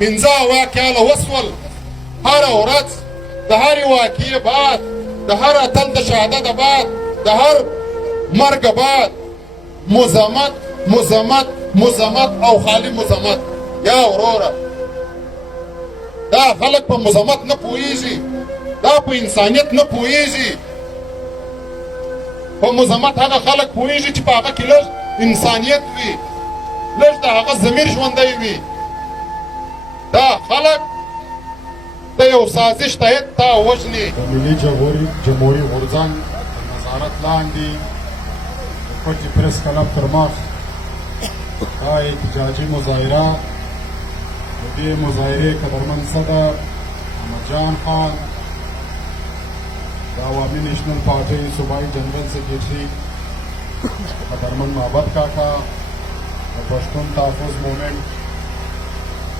پنځه اویا کاله وسول. هره ورځ د هرې واقعې بعد، د هر اتل د شهادت بعد، د هر مرګ بعد مزمت مزمت مزمت او خالی مزمت. یا وروره دا خلک په مزمت نه پوهېږي، دا په انسانیت نه پوهېږي. په مزمت هغه خلک پوهېږي چې په هغه کې لږ انسانیت وي، لږ د هغه ضمیر ژوندی وي. دا خلک د یو سازش تحت تا وژني. د ملي جمهوري غورځنګ د نظارت لاندې د کوټي پریس کلب تر مخ دا احتجاجي مظاهره، د دې مظاهرې قدرمن صدر احمد جان خان، د عوامي نیشنل پارټۍ صوبایي جنرال سیکرټري قدرمن محبت کاکا، د پښتون تحفظ مومنټ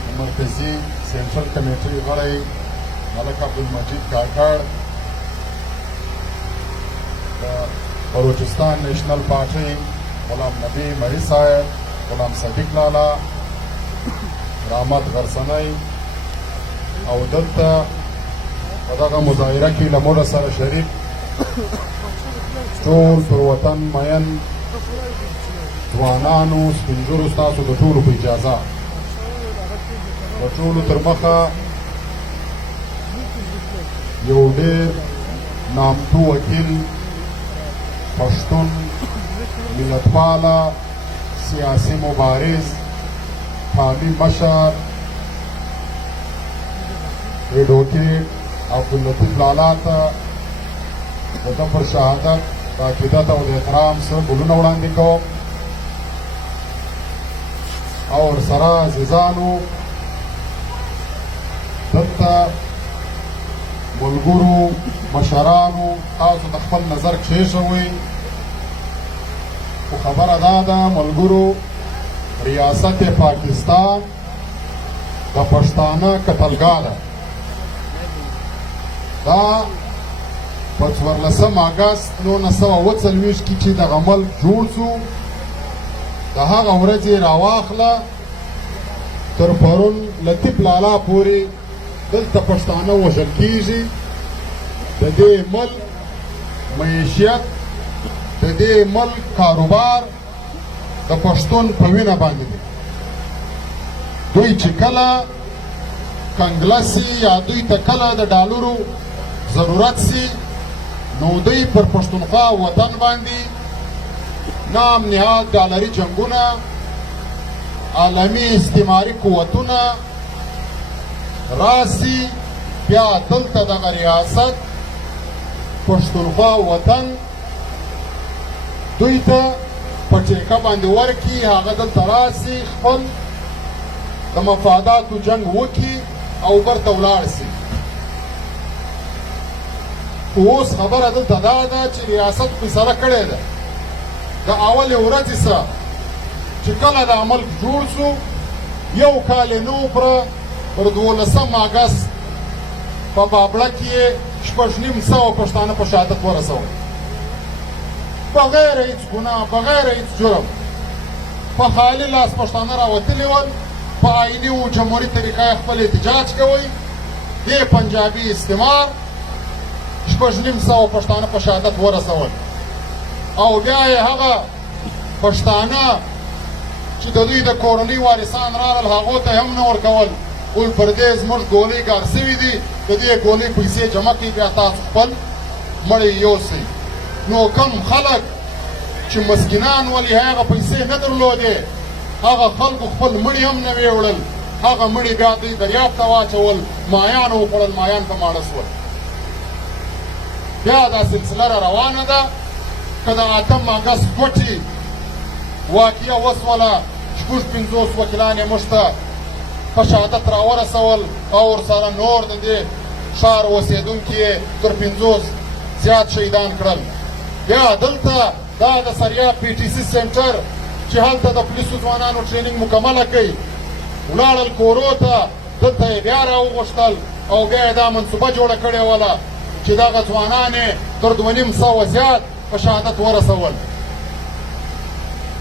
د مرکزي سینټرل کمیټې غړی ملک عبدالمجید کاکړ، د بلوچستان نیشنل پارټۍ غلام نبی مری صاحب، غلام صدیق لالا، رحمت غرسنی، او دلته په دغه مظاهره کې له موږ سره شریک ټول پر وطن مین ځوانانو، سپین ږیرو، ستاسو د ټولو په اجازه د ټولو تر مخه یو ډېر نامتو وکیل، پښتون، ملتپاله، سیاسي مبارز، قومي مشر ایډوکیټ عبداللطیف لالا ته د ده پر شهادت د عقیدت او د احترام سره ګلونه وړاندې کوم. او ورسره عزیزانو دلته ملګرو مشرانو تاسو د خپل نظر کښېښوئ، خو خبره دا ده ملګرو ریاست پاکستان د پښتانه قتلګاه ده. دا په 14 اګست 1940 کې چې دغه ملک جوړ شو د هغه ورځې راواخله تر پرون لطیف لالا پورې دلته پښتانه وژل کېږي. د دې ملک معیشت، د دې ملک کاروبار د پښتون په وینه باندې دی. دوی چې کله کنګله سي یا دوی ته کله د ډالرو ضرورت سي نو دوی پر پښتونخوا وطن باندې نام نهاد ډالري جنګونه، عالمي استعماري قوتونه راسي، بیا دلته دغه ریاست پښتونخوا وطن دوی ته په ټیکه باندې ورکړي، هغه دلته راسي، خپل د مفاداتو جنګ وکړي او برته ولاړ سي. اوس خبره دلته دا ده چې ریاست فیصله کړې ده د اولې ورځې سره چې کله دا ملک جوړ شو یو کال یې نه و پوره، پر 12 اګست په بابړه کې یې 6,500 پښتانه په شهادت ورسول، بغیر هیڅ ګناه، بغیر هیڅ جرم، په خالي لاس پښتانه راوتلي ول. په آئیني و جمهوري طریقه یې خپل احتجاج کوئ. دې پنجابي استعمار 6,500 پښتانه په شهادت ورسول. او بیا یې هغه پښتانه چې د دوی د کورنۍ وارثان رالل هغو ته هم نه ورکول، وایي پر دې زموږ ګولۍ ګار سوي دي، د دې ګولۍ پیسې جمع کړئ، بیا تاسو خپل مړی یوسئ. نو کم خلک چې مسکینان ولې هغه پیسې نه درلودې، هغه خلکو خپل مړي هم نه ویې وړل، هغه مړي بیا دوی دریاب ته واچول، مایان وخوړل، مایان په ماړه سول. بیا دا سلسله را روانه ده. که د 8 اګست کوټې واقعه وسوله 50 وکیلان یې موږ ته په شهادت راورسول او ورسره نور د دې ښار اوسېدونکي یې تر 50 زیات شهیدان کړل. بیا دلته دا د سریاب پی ټي سي سنټر چې هلته د پولیسو ځوانانو ټریننګ مکمله کوي ولاړل کورو ته، دلته یې بیا راوغوښتل او بیا یې دا منصوبه جوړه کړې وله چې دغه ځوانان یې تر 2,500 زیات په شهادت ورسول.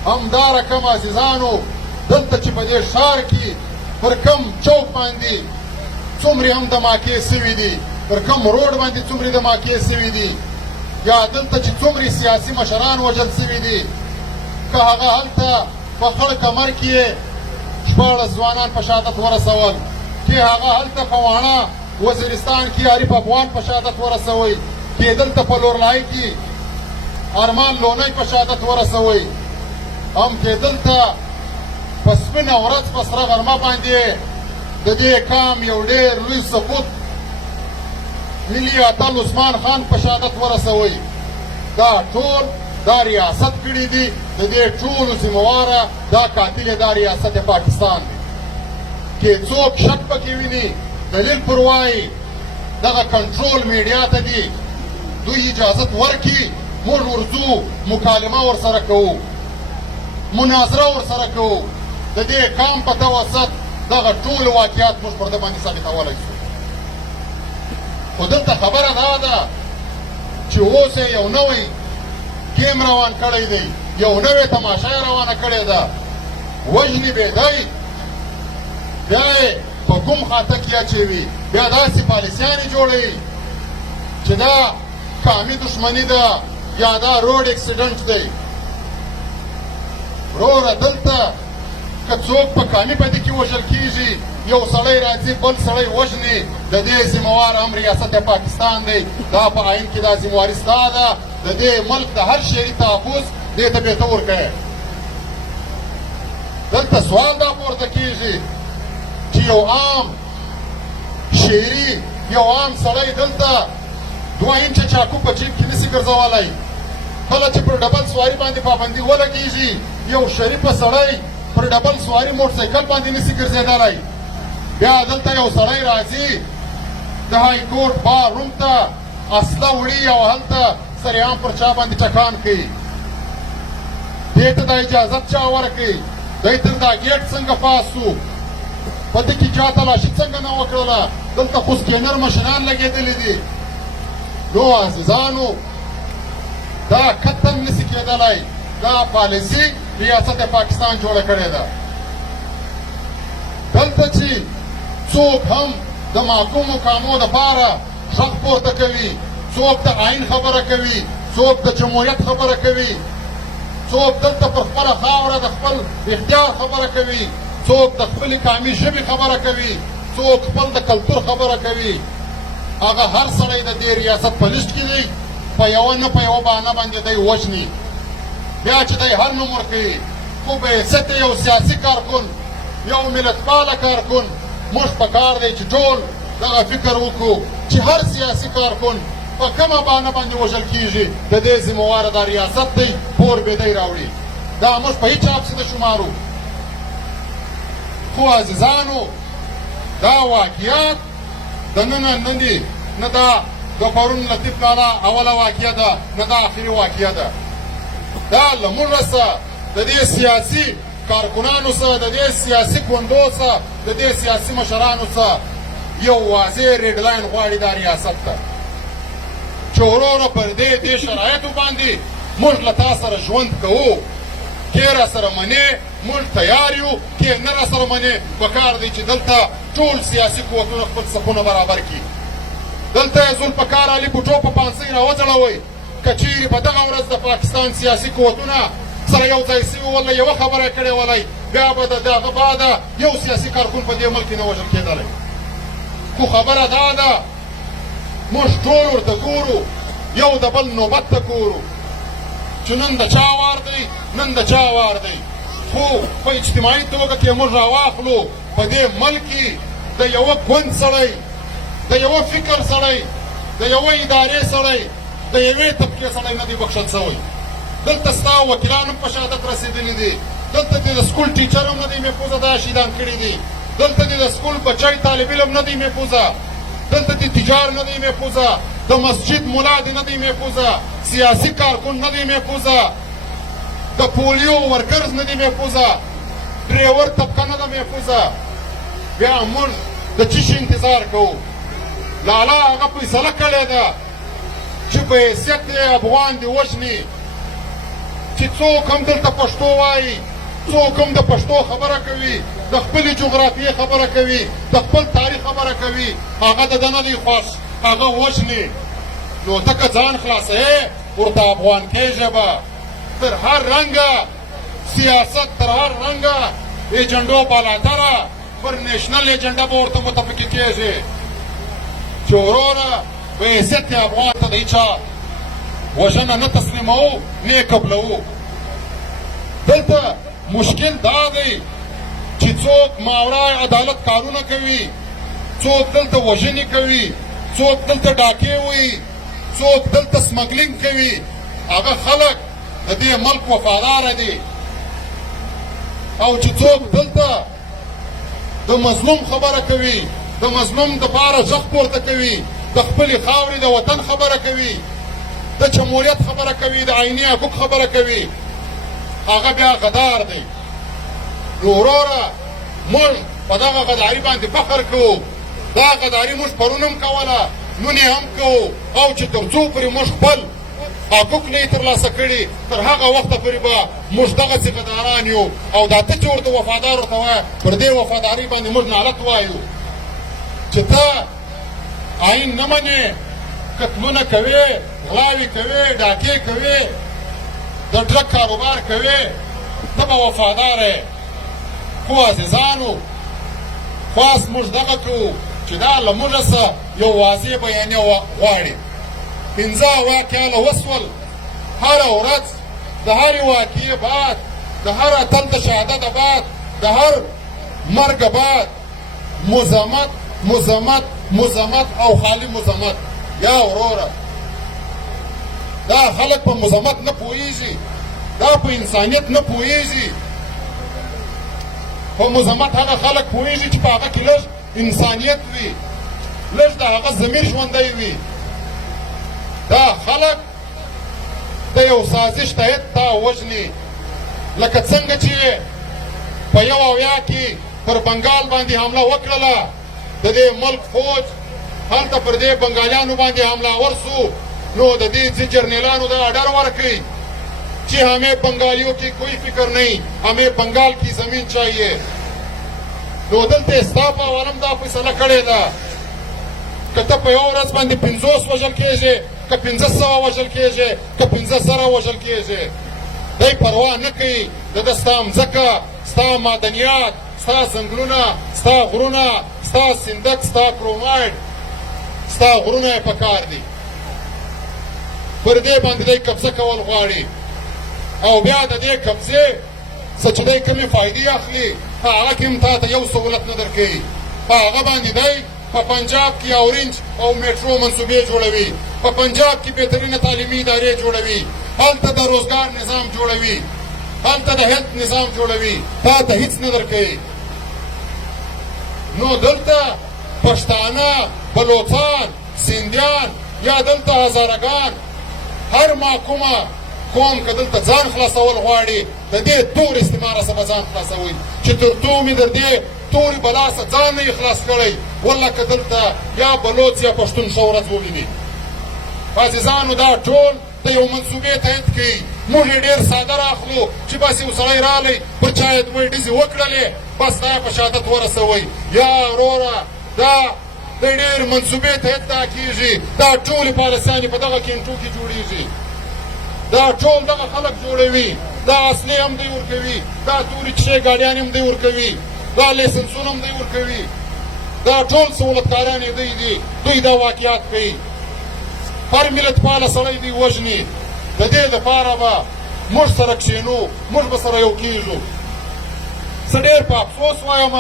همدا رقم عزیزانو دلته چې په دې ښار کې پر کم چوک باندې څومره هم دماکې سوي دي، پر کم روډ باندې څومره دماکې سوي دي، یا دلته چې څومره سیاسي مشران وژل سوي دي، که هغه هلته په خړ کمر کې یې 14 ځوانان په شهادت ورسول، چې هغه هلته په واڼه وزیرستان کې عارف افغان په شهادت ورسوئ، چې دلته په لورلای کې ارمان لونی په شهادت ورسوئ، هم چې دلته په سپینه ورځ په سره غرمه باندې د دې کام یو ډېر لوی سقوط ملي اتل عثمان خان په شهادت ورسوئ. دا ټول دا ریاست کړي دي، د دې ټولو ذمهواره دا قاتل دا ریاست پاکستان دی. که څوک شک پکې ویني دلیل پر وایي دغه کنټرول میډیا ته دي، دوی اجازت ورکړي موږ ورځو مکالمه ورسره کوو، مناظره ورسره کوو، د دې کام په توسط دغه ټول واقعیات موږ پر ده باندې ثابتولی شو. خو دلته خبره دا ده چې اوس یې یو نوی ګیم روان کړی دی، یو نوې تماشه یې روانه کړې ده، وژنې به دی، بیا یې په کوم خاطه کې اچوي، بیا داسې پالیسیانې جوړوي چې دا قامي دشمني ده یا دا روډ اکسیډنټ دی. وروره دلته که څوک په قامي بدي کې وژل کېږي، یو سړی راځي بل سړی وژني، د دې ذمهوار هم ریاست پاکستان دی. دا په آئین کې دا ذمهواري ستا ده، د دې ملک د هر شعري تحفظ دې ته بېرته ورکوې. دلته سوال دا پورته کېږي چې یو عام شعري یو عام سړی دلته 2 انچه چاقو په جیب کې نسي ګرځولی، کله چې پر ډبل سواري باندې پابندي ولګېږي یو شریفه سړی پر ډبل سواري موټرسایکل باندې نسي ګرځېدلی. بیا دلته یو سړی راځي د های کورټ بار روم ته اسله وړي او هلته سریعام پر چا باندې ټکان کوي. دې ته دا اجازت چا ورکړي؟ دی تر دا ګیټ څنګه پاس سو؟ په دې کې چا تلاشي څنګه نه وکړله؟ دلته خو سکینر مشینان لګېدلي دي. نو عزیزانو دا قطعا نسي کېدلی، دا پالیسي ریاست پاکستان جوړه کړې ده. دلته چې څوک هم د محکومو کامو دپاره غږ پورته کوي، څوک د آئین خبره کوي، څوک د جمهوریت خبره کوي، څوک دلته پر خپله خاوره د خپل اختیار خبره کوي، څوک د خپلې قامي ژبې خبره کوي، څوک خپل د کلتور خبره کوي، هغه هر سړی د دې ریاست په لیست کې دی، په یوه نه په یوه بهانه باندې دی وژني. بیا چې دی هر نوم ورکوي، خو به حیثیت یو سیاسي کارکن، یو ملتپاله کارکن، موږ په کار دی چې ټول دغه فکر وکړو چې هر سیاسي کارکن په کومه بهانه باندې وژل کېږي، د دې ذمهواره دا ریاست دی، پور به دی راوړي. دا موږ په هېچ حبس نه شمارو. خو عزیزانو دا واقعیات د نن نه دي، نه دا د پرون لطیف لالا اوله واقعه ده، نه دا آخري واقعه ده. دا له موږ سره د دې سیاسي کارکنانو سره، د دې سیاسي ګوندو سره، د دې سیاسي مشرانو سره یو واضح ریډ لاین غواړي دا ریاست ته چې وروره پر دې شرایطو باندې موږ له تا سره ژوند کوو، کې را سره منې موږ تیار یو، کې نه را سره منې پکار دی چې دلته ټول سیاسي قوتونه خپل صفونه برابر کړي. دلته یې ذوالفقار علي بوټو په پانسۍ راوځړوئ. که چیرې په دغه ورځ د پاکستان سیاسي قوتونه سره یو ځای سوي ولله یوه خبره یې کړې ولای، بیا به د دغه بعده یو سیاسي کارکن په دې ملک کې نه وژل کېدلی. خو خبره دا ده موږ ټول ورته ګورو، یو د بل نوبت ته ګورو چې نن د چا وار دی، نن د چا وار دی. خو په اجتماعي توګه کې موږ راواخلو په دې ملک کې د یوه ګوند سړی، د یوه فکر سړی، د یوه ادارې سړی، د یوې طبقې سړی نه دی بخښل سوی. دلته ستا وکیلان هم په شهادت رسېدلي دي، دلته دې د سکول ټیچر هم نه دی محفوظه دا شهیدان کړي دي، دلته دې د سکول بچی طالب علم نه دی محفوظه، دلته دې تجار نه دی محفوظه، د مسجد ملا دې نه دی محفوظه، سیاسي کارکن نه دی محفوظه، د پولیو ورکرز نه دی محفوظه، ډریور طبقه نه ده محفوظه. بیا موږ د څه شي انتظار کوو؟ لالا هغه فیصله کړې ده چې په حیثیت افغان دې وژني، چې څوک هم دلته پښتو وایي، څوک هم د پښتو خبره کوي، د خپلې جغرافیې خبره کوي، د خپل تاریخ خبره کوي، هغه د ده نه دی خوښ، هغه وژني. نو ته که ځان خلاصوې ورته افغان کېږه به. تر هر رنګه سیاست، تر هر رنګه ایجنډو بالاتره پر نیشنل ایجنډه به ورته متفقې کېږي چې وروره په عزت افغان ته د هېچا وژنه نه تسلیموو نه یې قبلوو. دلته مشکل دا دی چې څوک ماورای عدالت کارونه کوي، څوک دلته وژنې کوي، څوک دلته ډاکې وایي، څوک دلته سمګلینګ کوي. هغه خلک د دې ملک وفاداره دي. او چې څوک دلته د مظلوم خبره کوي، د مظلوم دپاره غږ پورته کوي، د خپلې خاورې د وطن خبره کوي، د جمهوریت خبره کوي، د عیني حقوق خبره کوي، هغه بیا غدار دی. نو وروره موږ په دغه غداري باندې فخر کوو. دا غداري موږ پرون هم کوله، نن یې هم کوو. او چې تر څو پورې موږ خپل حقوق نه یې ترلاسه کړي، تر هغه وخته پورې به موږ دغسې غداران یو. او دا ته چې ورته وفادار ورته وایه، پر دې وفادارۍ باندې موږ نالت وایو چې ته آئین نه منې، قتلونه کوې، غلاوې کوې، ډاکې کوې، د ډرګ کاروبار کوې، ته به وفادار یې. خو عزیزانو خواست موږ دغه کوو چې دا له موږه څه یو واضح بیانیه غواړي. 15 واقعه وسول، هره ورځ د هرې واقعې بعد، د هر اتل د شهادت بعد، د هر مرګ بعد مزمت مزمت مزمت او خالی مزمت. یا وروره دا خلک په مزمت نه پوهېږي، دا په انسانیت نه پوهېږي. په مزمت هغه خلک پوهېږي چې په هغه کې لږ انسانیت وي، لږ د هغه ضمیر ژوندی وي. دا خلک د یو سازش تحت تا وژني، لکه څنګه چې په 1 کې پر بنګال باندې حمله وکړله، د دې ملک فوج هلته پر دې بنګالیانو باندې حمله ور سو. نو د دې جرنیلانو دا اډر ورکړي چې हमें बंगालियों की कोई फिक्र नहीं, हमें बंगाल की जमीन चाहिए. نو دلته ستا په عوالم دا فیصله کړې ده که ته په یوه ورځ باندې 50 وژل کېږې، که 1500 وژل کېږې، که 15,000 وژل کېږې. دی پروا نه کوي. د ده ستا مځکه، ستا معدنیات، ستا ځنګلونه، ستا غرونه، ستا سندک، ستا کرومایډ، ستا غرونه یې په کار دي. پر دې باندې دی قبضه کول غواړي. او بیا د دې قبضې څه چې دی کومې فایدې اخلي، په هغه کې هم تا ته یو سهولت نه درکوي. په هغه باندې دی په پنجاب کې اورنج او میټرو منصوبې جوړوي، په پنجاب کې بهترینه تعلیمي ادارې جوړوي، هلته د روزګار نظام جوړوي، هلته د هیلت نظام جوړوي، تا ته هیڅ نه درکوي. نو دلته پښتانه، بلوڅان، سیندیان یا دلته هزارګان، هر محکومه قوم که دلته ځان خلاصول غواړي، د دې تور استعماره څخه به ځان خلاصوي چې تر څو مې در دې تورې بلا څخه ځان نه یې خلاص کړی، والله که دلته یا بلوڅ یا پښتون ښه ورځ وویني. عزیزانو دا ټول د یو منصوبې تحت کوي. موږ یې ډېر ساده راخلو چې بس یو سړی رالی، پر چا یې دوی ډزې وکړلې، بس دا یې په شهادت ورسوئ. یا وروره دا د ډېر منصوبې تحت دا کېږي. دا ټولې پالیسیانې په دغه کینټو کې جوړېږي. دا ټول دغه خلک جوړوي. دا اصلي هم دوی ورکوي، دا تورې کښې ګاډیانې هم دوی ورکوي، دا لیسنسونه هم دوی ورکوي، دا ټول سهولتکاران یې دوی دي. دوی دا واقعات کوي. هر ملت پاله سړی دوی وژني. د دې دپاره به موږ سره کښېنو، موږ به سره یو کېږو. زه ډېر په افسوس وایم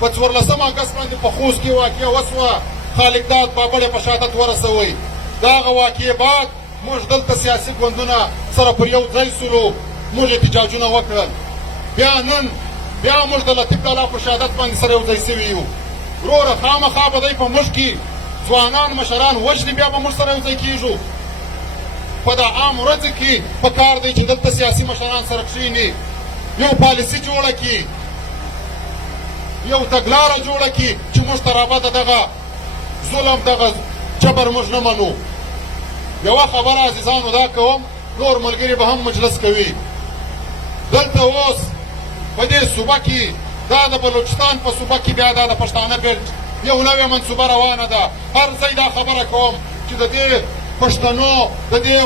په 14 اګست باندې په خوست کې واقعه وسوه، خالق داد بابړ یې په شهادت ورسوئ. د هغه واقعې بعد موږ دلته سیاسي ګوندونه سره پر یو ځای سولو، موږ احتجاجونه وکړل. بیا نن بیا موږ د لطیف لالا په شهادت باندې سره یو ځای سوي یو. وروره خامخا به دی په موږ کې ځوانان مشران وژني، بیا به موږ سره یو ځای کېږو. په دا عام ورځو کې په کار دی چې دلته سیاسي مشران سره کښېني، یو پالیسي جوړه کړي، یو تګلاره جوړه کړي چې موږ ته رابطه دغه ظلم، دغه جبر موږ نه منو. یوه خبره عزیزانو دا کوم، نور ملګري به هم مجلس کوي. دلته اوس په دې صوبه کې دا د بلوچستان په صوبه کې بیا دا د پښتانه بیلټ یو نوې منصوبه روانه ده. هر ځای دا خبره کوم چې د دې پښتنو د دې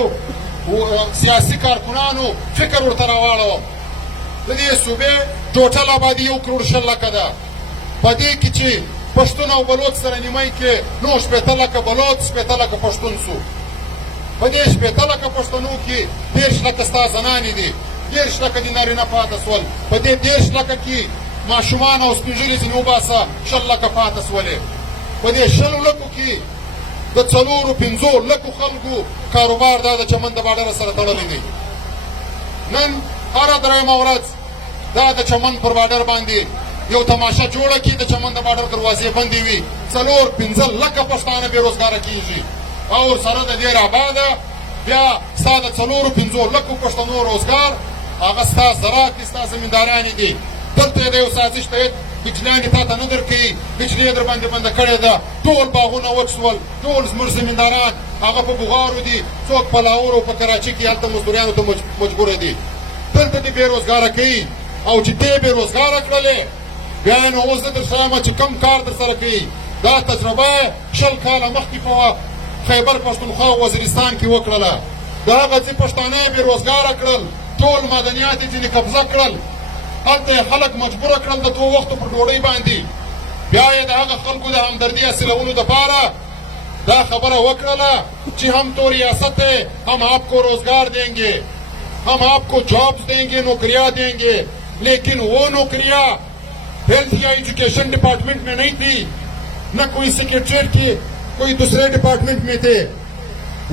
سیاسي کارکنانو فکر ورته راواړوم. د دې صوبې ټوټل آبادي 1 کروڑ 6 لکه ده. په دې کې چې پښتون او بلوچ سره نیمای کې نو 80 لکه بلوچ 80 لکه پښتون سو. په دې 80 لکه پښتنو کې 30 لکه ستا زنانې دي، 30 لکه د نارینه پاته سول. په دې 30 لکه کې ماشومان او سپین ږیري ځینې وباسه 6 لکه پاته سولې. په دې 6 لکو کې د 4-5 لکو خلکو کاروبار دا د چمن د باډر سره تړلی دی. نن هره درېیمه ورځ دا د چمن پر باډر باندې یو تماشه جوړه کی د چمن د باډر دروازې بندې وي. 4-5 لکه پښتانه بېروزګاره کېږي او سره د دې راباده بیا ستا د 4-5 لکو پښتنو روزګار هغه ستا زراعت دي، ستا زمیندارانې دي. دلته د یو سازش تحت بجلیانې تا ته نه درکوي، بجلي یې در باندې بنده کړې ده. ټول باغونه وچ سول، ټول زموږ زمینداران هغه په بغارو دي، څوک په لاهور او په کراچي کې هلته مزدوریانو ته مجبوره دي. دلته دې بېروزګاره کوي او چې دې بېروزګاره کړلې بیا نو اوس زه در ښیم چې کوم کار در سره کوي. دا تجربه 20 کاله مخکې په خیبر پښتونخوا او وزیرستان کې وکړله. د هغه ځي پښتانه یې بېروزګاره کړل، ټول معدنیات یې ځینې قبضه کړل، هلته یې خلک مجبوره کړل د 2 وختو پر ډوډۍ باندې. بیا یې د هغه خلکو د همدردي حاصلولو دپاره دا خبره وکړله چې هم تو ریاست ہے ہم آپ کو روزگار دیں گے، ہم آپ کو جابس دیں گے، نوکریاں دیں گے. لیکن وہ نوکریاں ہیلتھ یا ایجوکیشن ڈپارٹمنٹ میں نہیں تھی، نہ کوئی سیکریٹریٹ کی کوئی دوسرے ڈپارٹمنٹ میں تھے.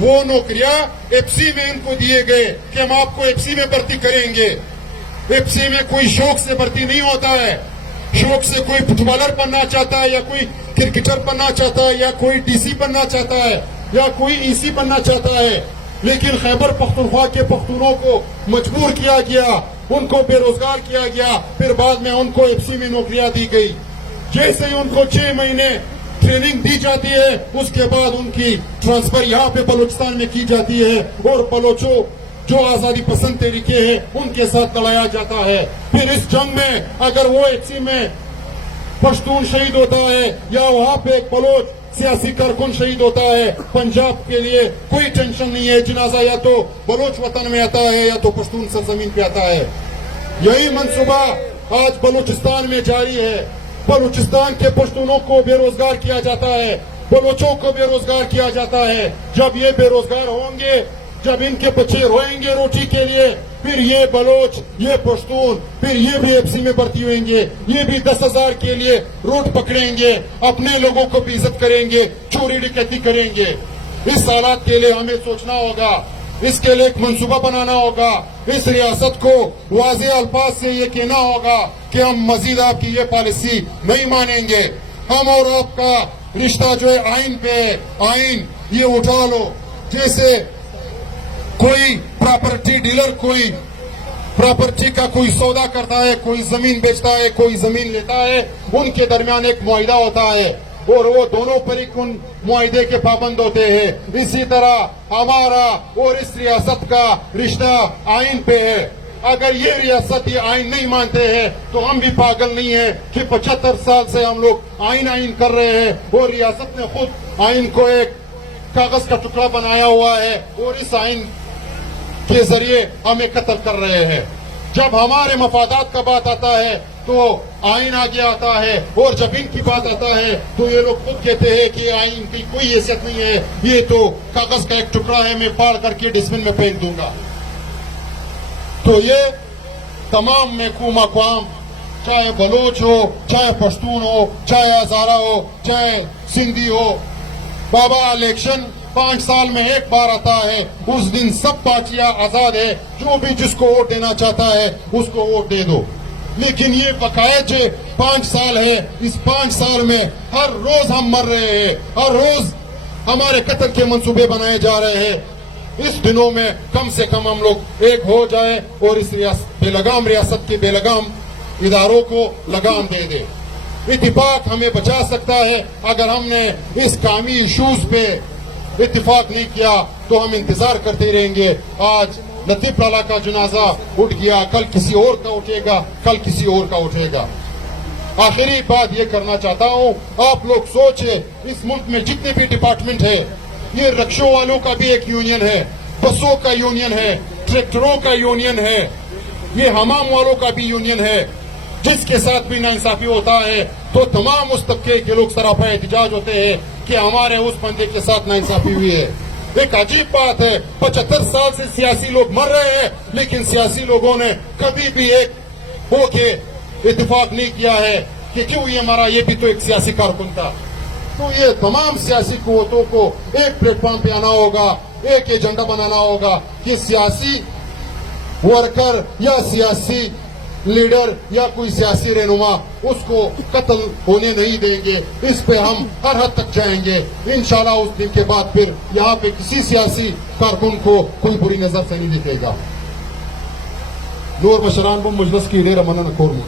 وہ نوکریاں ایف سی میں ان کو دیے گئے کہ ہم آپ کو ایف سی میں بھرتی کریں گے. ایف سی میں کوئی شوق سے بھرتی نہیں ہوتا ہے. شوق سے کوئی فٹ بالر بننا چاہتا ہے یا کوئی کرکٹر بننا چاہتا ہے یا کوئی ڈی سی بننا چاہتا ہے یا کوئی ای سی بننا چاہتا ہے. لیکن خیبر پختونخوا کے پختونوں کو مجبور کیا گیا، ان کو بے روزگار کیا گیا، پھر بعد میں ان کو ایف سی میں نوکریاں دی گئی. جیسے ہی ان کو 6 مہینے ٹریننگ دی جاتی ہے اس کے بعد ان کی ٹرانسفر یہاں پہ بلوچستان میں کی جاتی ہے اور بلوچوں جو آزادی پسند طریقے ہیں ان کے ساتھ لڑایا جاتا ہے. پھر اس جنگ میں اگر وہ ایف سی میں پشتون شہید ہوتا ہے یا وہاں پہ ایک بلوچ سیاسی کارکن شہید ہوتا ہے، پنجاب کے لیے کوئی ٹینشن نہیں ہے. جنازہ یا تو بلوچ وطن میں آتا ہے یا تو پشتون سرزمین پہ آتا ہے. یہی منصوبہ آج بلوچستان میں جاری ہے. بلوچستان کے پشتونوں کو بے روزگار کیا جاتا ہے، بلوچوں کو بے روزگار کیا جاتا ہے. جب یہ بے روزگار ہوں گے، جب ان کے بچے روئیں گے روٹی کے لیے، پھر یہ بلوچ، یہ پشتون، پھر یہ بھی ایف سی میں بھرتی ہوئیں گے. یہ بھی 10,000 کے لیے روٹ پکڑیں گے، اپنے لوگوں کو بھی عزت کریں گے، چوری ڈکیتی کریں گے. اس حالات کے لیے ہمیں سوچنا ہوگا، اس کے لیے ایک منصوبہ بنانا ہوگا. اس ریاست کو واضح الفاظ سے یہ کہنا ہوگا کہ ہم مزید آپ کی یہ پالیسی نہیں مانیں گے. ہم اور آپ کا رشتہ جو ہے آئین پہ ہے، آئین یہ اٹھا لو. جیسے کوئی پراپرٹی ڈیلر کوئی پراپرٹی کا کوئی سودا کرتا ہے، کوئی زمین بیچتا ہے، کوئی زمین لیتا ہے، ان کے درمیان ایک معاہدہ ہوتا ہے اور وہ دونوں فریق ان معاہدے کے پابند ہوتے ہیں. اسی طرح ہمارا اور اس ریاست کا رشتہ آئین پہ ہے. اگر یہ ریاست یہ آئین نہیں مانتے ہیں تو ہم بھی پاگل نہیں ہیں کہ 75 سال سے ہم لوگ آئین کر رہے ہیں اور ریاست نے خود آئین کو ایک کاغذ کا ٹکڑا بنایا ہوا ہے اور اس آئین کے ذریعے ہمیں قتل کر رہے ہیں. جب ہمارے مفادات کا بات آتا ہے تو آئین آگے آتا ہے اور جب ان کی بات آتا ہے تو یہ لوگ خود کہتے ہیں کہ آئین کی کوئی حیثیت نہیں ہے، یہ تو کاغذ کا ایک ٹکڑا ہے، میں پاڑ کر کے ڈسٹ بن میں پھینک دوں گا. تو یہ تمام محکوم اقوام، چاہے بلوچ ہو، چاہے پشتون ہو، چاہے ہزارہ ہو، چاہے سندھی ہو، بابا الیکشن 5 سال میں ایک بار آتا ہے. اس دن سب پارٹیاں آزاد ہے، جو بھی جس کو ووٹ دینا چاہتا ہے اس کو ووٹ دے دو. لیکن یہ بقایا جو 5 سال ہے، اس 5 سال میں ہر روز ہم مر رہے ہیں، ہر روز ہمارے قتل کے منصوبے بنائے جا رہے ہیں. اس دنوں میں کم سے کم ہم لوگ ایک ہو جائیں اور اس بے لگام ریاست کے بے لگام اداروں کو لگام دے دیں. اتفاق ہمیں بچا سکتا ہے. اگر ہم نے اس قومی ایشوز پہ اتفاق نہیں کیا تو ہم انتظار کرتے رہیں گے. آج لطیف لالا کا جنازہ اٹھ گیا، کل کسی اور کا اٹھے گا، کل کسی اور کا اٹھے گا. آخری بات یہ کرنا چاہتا ہوں، آپ لوگ سوچیں اس ملک میں جتنے بھی ڈپارٹمنٹ ہے، یہ رکشوں والوں کا بھی ایک یونین ہے، بسوں کا یونین ہے، ٹریکٹروں کا یونین ہے، یہ حمام والوں کا بھی یونین ہے. جس کے ساتھ بھی ناانصافی ہوتا ہے تو تمام اس طبقے کے لوگ سراپا احتجاج ہوتے ہیں کہ ہمارے اس بندے کے ساتھ ناانصافی ہوئی ہے. ایک عجیب بات ہے، 75 سال سے سیاسی لوگ مر رہے ہیں لیکن سیاسی لوگوں نے کبھی بھی ایک ہو کے اتفاق نہیں کیا ہے کہ کیوں یہ مرا، یہ بھی تو ایک سیاسی کارکن تھا. تو یہ تمام سیاسی قوتوں کو ایک پلیٹ فارم پہ آنا ہوگا، ایک ایجنڈا بنانا ہوگا کہ سیاسی ورکر یا سیاسی لیڈر یا کوئی سیاسی رہنما اس کو قتل ہونے نہیں دیں گے. اس پہ ہم ہر حد تک جائیں گے انشاءاللہ. اس دن کے بعد پھر یہاں پہ کسی سیاسی کارکن کو کوئی بری نظر سے نہیں دکھے گا. نور مشران بم مجلس کی دیر امن کورم